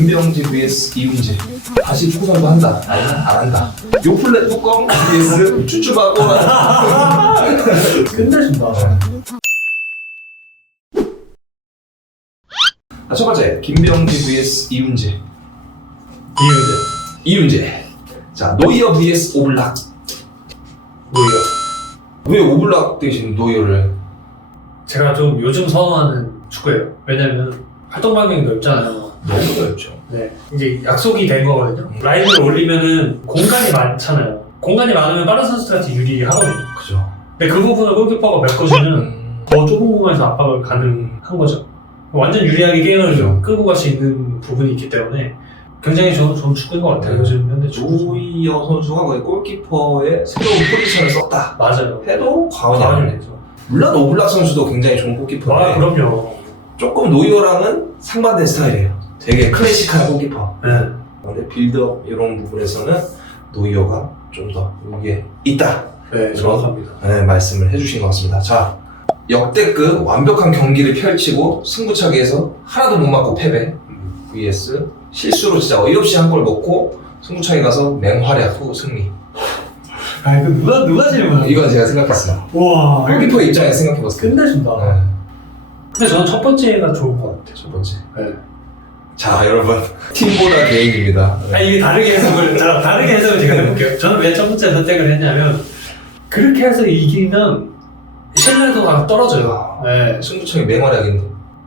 김병지 vs 이훈재 다시 축구 선수 한다 아니면 안 한다 요플레 뚜껑 vs 꼬라 끝내준다. 아, 첫 번째 김병지 vs 이훈재 이유제. 이훈재 자 노이어 vs 오블락 뭐예요? 왜 오블락 대신 노이어를 제가 좀 요즘 선호하는 축구예요. 왜냐면 활동 반경이 넓잖아요. 너무 넓죠 네. 이제 약속이 된 거거든요. 라인을 올리면은 공간이 많잖아요. 공간이 많으면 빠른 선수들한테 유리하거든요. 그죠 근데 그 부분을 골키퍼가 메꿔주는 음, 더 좁은 공간에서 압박을 가능한 거죠. 완전 유리하게 게임을 그죠. 끌고 갈 수 있는 부분이 있기 때문에 굉장히 좋은, 좋은 축구인 것 같아요. 네. 요즘 현대 축구. 노이어 선수가 거의 골키퍼의 새로운 포지션을 썼다 맞아요. 해도 과언이 과언이 아니죠. 물론 오블락 선수도 굉장히 좋은 골키퍼인데 아, 그럼요. 조금 노이어랑은 상반된 스타일이에요 되게 클래식한 골키퍼 네. 근데 빌드업 이런 부분에서는 노이어가 좀 더 이게 있다 네, 정확합니다. 네, 말씀을 해주신 것 같습니다. 자 역대급 완벽한 경기를 펼치고 승부차기에서 하나도 못 맞고 패배 vs 실수로 진짜 어이없이 한 골 먹고 승부차기 가서 맹활약 후 승리 아, 이거 누가, 누가 질문한 이건 제가 생각했어요. 와, 골키퍼 입장에서 생각해봤어요. 끝내준다. 네, 근데 저는 첫 번째가 좋을 것 같아요. 첫 번째. 네. 자 여러분 팀보다 개인입니다. 네. 아니, 이게 다르게 해석을, 자, 다르게 해석을 제가 해볼게요. 저는 왜 첫 번째 선택을 했냐면, 그렇게 해서 이기면 신뢰도가 떨어져요. 네. 승부차기 맹활약인데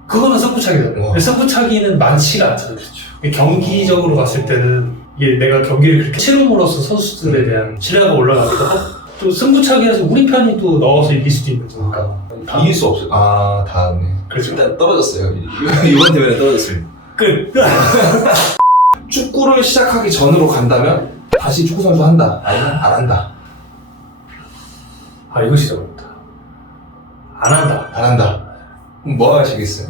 그거는 승부차기잖아요. 와. 근데 승부차기는 많지가 않잖아요. 경기적으로 봤을 때는 이게 내가 경기를 그렇게 치rum으로써 선수들에 대한 신뢰가 올라가기도 하고 또 승부차기에서 우리 편이 또 넣어서 이길 수도 있는 거니까. 다- 이길 수 없어요. 아 다음에. 그렇죠. 일단 떨어졌어요. 이번 대회는 떨어졌습니다. 끝. 축구를 시작하기 전으로 간다면 다시 축구 선수 한다 아니면 안 한다 아 이거 진짜 어렵다. 안 한다. 안 한다 그럼 뭐 하시겠어요?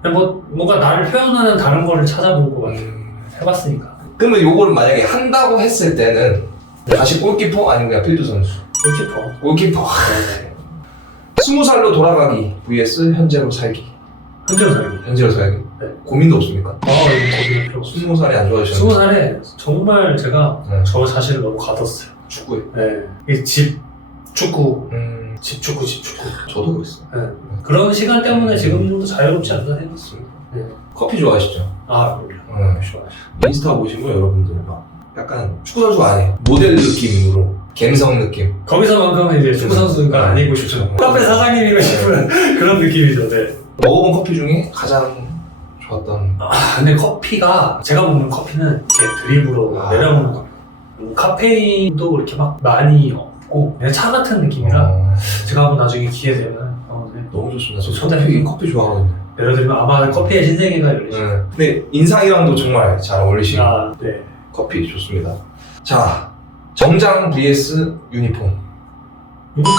그냥 뭐 뭔가 나를 표현하는 다른 거를 찾아볼 것 같아. 음, 해봤으니까. 그러면 요거를 만약에 한다고 했을 때는 다시 골키퍼 아니면 그냥 필드 선수 골키퍼. 골키퍼 네. 스무 살로 돌아가기 vs 현재로 살기 현재로 살기. 현재로 살기 네. 고민도 없습니까? 아 이거 거기는 필요 없어. 스무 살이 안 스무 좋아지셨는데 살에 정말 제가 네. 저 자신을 너무 가뒀어요. 축구에 네. 이집 축구, 음, 집 축구, 집 축구. 저도 그랬어요 네. 그런 시간 때문에 지금 이 정도 자유롭지 않나 생각했습니다. 네. 커피 좋아하시죠? 아, 그럼요. 음. 좋아요. 인스타 보시면 여러분들 막 약간 축구 선수가 아니에요 모델 느낌으로 갬성 느낌 거기서만큼은 이제 축구 선수가 아니고 싶죠. 카페 사장님이고 싶은 그런 느낌이죠. 네. 먹어본 커피 중에 가장 좋았던 아, 근데 커피가 제가 먹는 커피는 이렇게 드립으로 아. 내려오는 커피. 음, 카페인도 그렇게 막 많이 없고 그냥 차 같은 느낌이라 어, 제가 한번 나중에 기회 되면 어, 네. 너무 좋습니다. 저 초대. 커피 커피 좋아하거든요. 예를 들면 아마 커피의 신세계가 열리죠. 네. 근데 인상이랑도 정말 잘 어울리시고 아, 네. 커피 좋습니다. 자 정장 vs 유니폼. 유니폼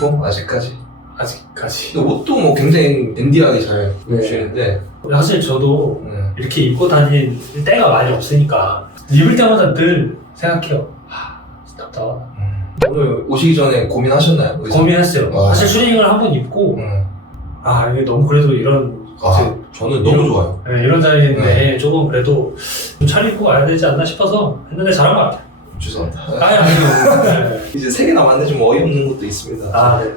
유니폼 아직까지. 아직까지. 근데 옷도 뭐 굉장히 댄디하게 잘 네. 입으시는데. 사실 저도 네. 이렇게 입고 다닐 때가 많이 없으니까 입을 때마다 늘 생각해요. 하, 답답하다. 음. 오늘 오시기 전에 고민하셨나요? 의상? 고민했어요. 아. 사실 슈링을 한 번 입고 음. 아 이게 너무 그래도 이런 아 저는 너무 좋아요. 네, 이런 자리인데 조금 그래도 좀 차리고 와야 되지 않나 싶어서 했는데 잘한 것 같아요. 죄송합니다. 아니 아니요. 네. 이제 세 개 남았는데 좀 어이없는 것도 있습니다. 아 네.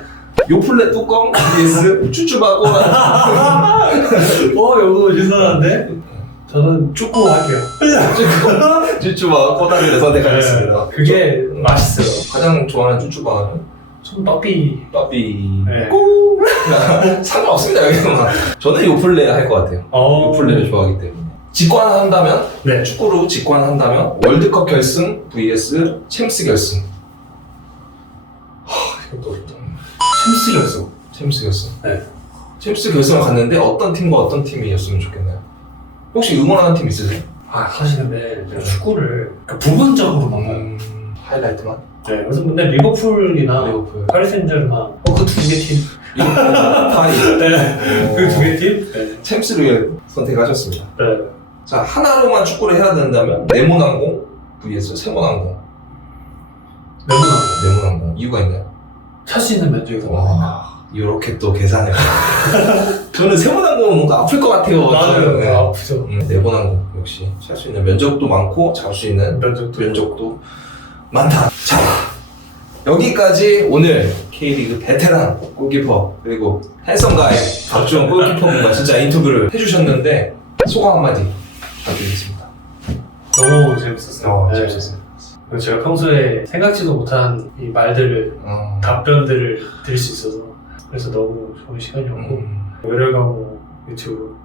요플레 뚜껑 vs 쭈쭈바 꼬라. 어 이거 유선한데? 저는 축구 할게요. 쭈쭈바 꼬다리를 선택하겠습니다. 네, 그게 맛있어요. 가장 좋아하는 쭈쭈바는 좀 떡비. 빠삐 네. 꽁 상관없습니다 여기는 막 저는 요플레 할 것 같아요 어. 요플레를 좋아하기 때문에 직관한다면 네. 축구로 직관한다면 월드컵 결승 vs 챔스 결승 이것도 어렵다. 챔스 결승. 챔스 결승 네. 챔스 결승을 갔는데 어떤 팀과 어떤 팀이었으면 좋겠나요? 혹시 응원하는 팀 있으세요? 아 사실 근데 제가 축구를 그러니까 부분적으로 막. 음, 하이라이트만 네. 그래서 근데 리버풀이나 리버풀 파리 생제르맹 어 그 두 개 팀. 파리 네. 그 두 개 팀. 네. 챔스를 선택하셨습니다 네. 자 하나로만 축구를 해야 된다면 네모난공 vs 세모난공 레몬하고 네모난공 이유가 있나요? 찰수 있는 면적이 더 많아요. 와 이렇게 또 계산을 저는 세모난공은 뭔가 아플 것 같아요 맞아요. 네. 아프죠. 음, 네모난공 역시 할수 있는 면적도 많고 잡을 수 있는 면적도 면적도 많다. 자, 여기까지 오늘 K리그 베테랑 골키퍼 그리고 핸섬가의 박주원 골키퍼분과 진짜 인터뷰를 해주셨는데 소감 한마디 부탁드리겠습니다. 너무 재밌었어요. 어, 네. 재밌었어요. 제가 평소에 생각지도 못한 이 말들을 어, 답변들을 들을 수 있어서 그래서 너무 좋은 시간이었고 음, 외래가고 유튜브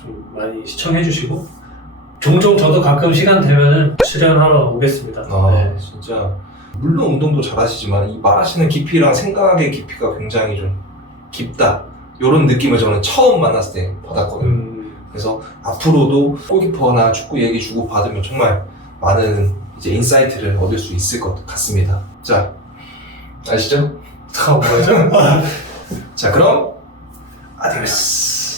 좀 많이 시청해 주시고 종종 저도 가끔 시간 되면은 출연하러 오겠습니다. 아, 네. 진짜 물론 운동도 잘하시지만 이 말하시는 깊이랑 생각의 깊이가 굉장히 좀 깊다. 이런 느낌을 저는 처음 만났을 때 받았거든요. 음, 그래서 앞으로도 골키퍼나 축구 얘기 주고 받으면 정말 많은 이제 인사이트를 얻을 수 있을 것 같습니다. 자, 아시죠? 다 뭐죠? 자, 그럼 아디오스.